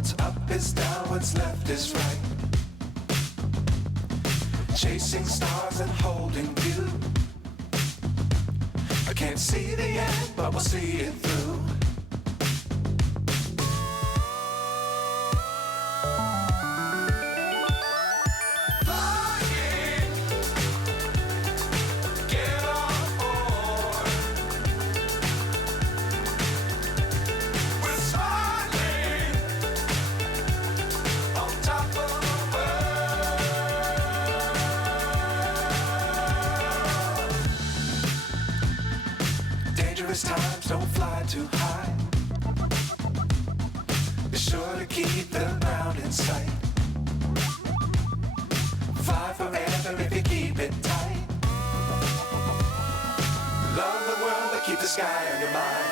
What's up is down, what's left is right. Chasing stars and holding you. I can't see the end, but we'll see it through. Times don't fly too high. Be sure to keep the ground in sight. Fly forever if you keep it tight. Love the world but keep the sky on your mind.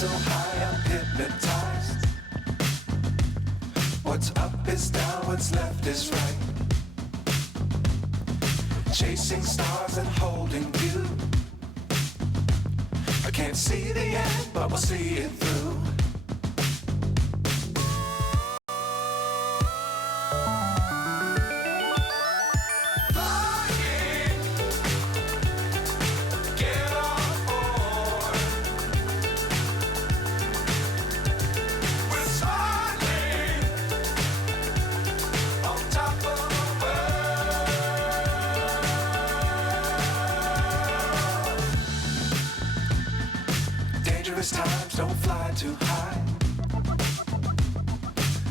So high I'm hypnotized. What's up is down, what's left is right. Chasing stars and holding you. I can't see the end, but we'll see it through. Times don't fly too high.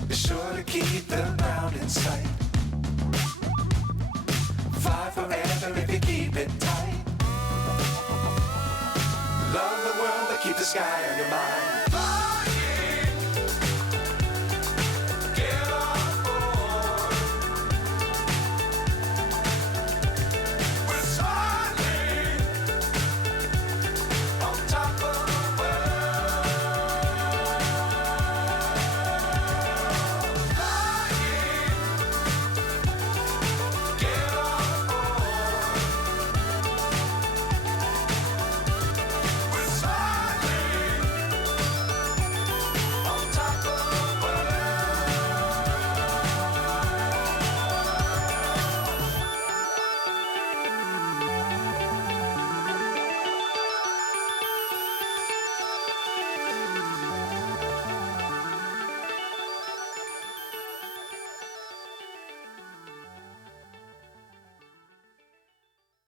Be sure to keep the ground in sight. Fly forever if you keep it tight. Love the world but keep the sky on your mind.